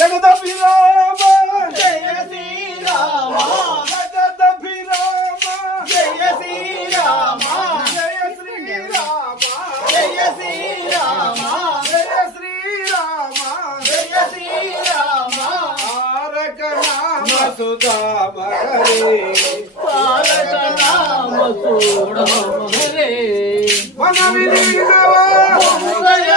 జగదభిరామ జయ శ్రీరామ జగదభిరామ జయ శ్రీరామ జయ శ్రీరామ. జయ శ్రీరామ జయ శ్రీరామ. జయ శ్రీరామ. తారక నామ సుధామ హరే తారక నామ చూడమరే మన విలీనవా ఉదయ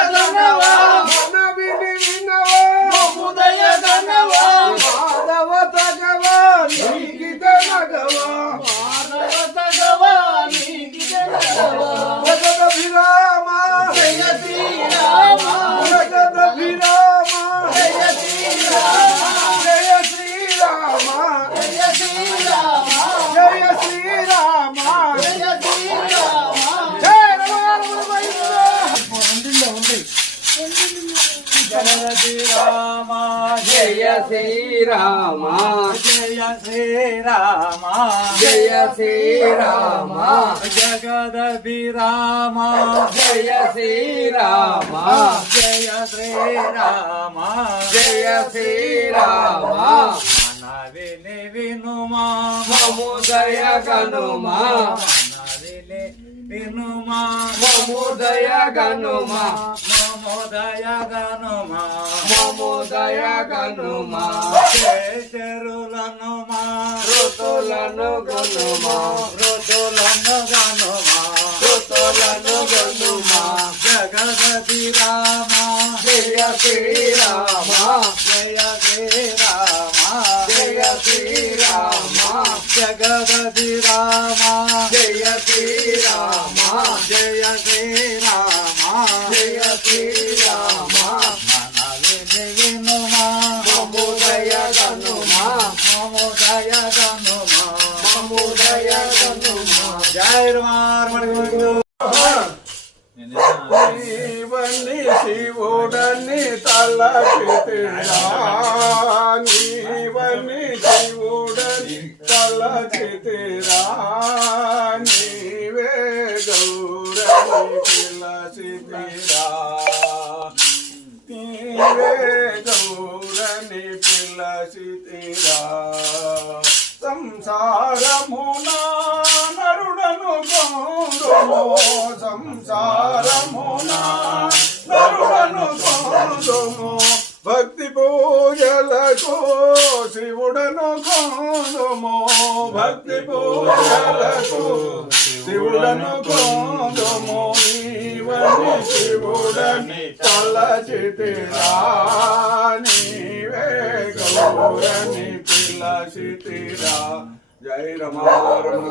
జగదభిరామ జయ శ్రీరామ జయ శ్రీరామ జయ శ్రీరామ జగదభిరామ జయ శ్రీరామ జయ శ్రీరామ జయ శ్రీరామ మనవిని వినుమా మముదయ గనుమా మనవిని వినుమా. మముదయ గనుమా మమోదయ గనుమా మముదయ గనుమా శేషరులను మా ఋతులను గనుమా ఋతులను గనుమా ఋతులను గనుమా జగదతి రామ జయ శ్రీరామ జయ శ్రీరామ జయ శ్రీరామ జగదతి రామ జయ శ్రీరామ జయ శ్రీరామ నీవని శివుడని తలచితిరా నీవే గౌరని పిలచితిరా నీవే గౌరని పిలచితిరా సంసారమునా నరుడను గౌరవో సంసారమునా భక్తి పూజలకు శివుడను గౌరవో భక్తి పూజలకు శివుడను గౌరవో నీవని శివుడని తలచితిరా నీవే గౌరని పిలచితిరా. జై రమారమ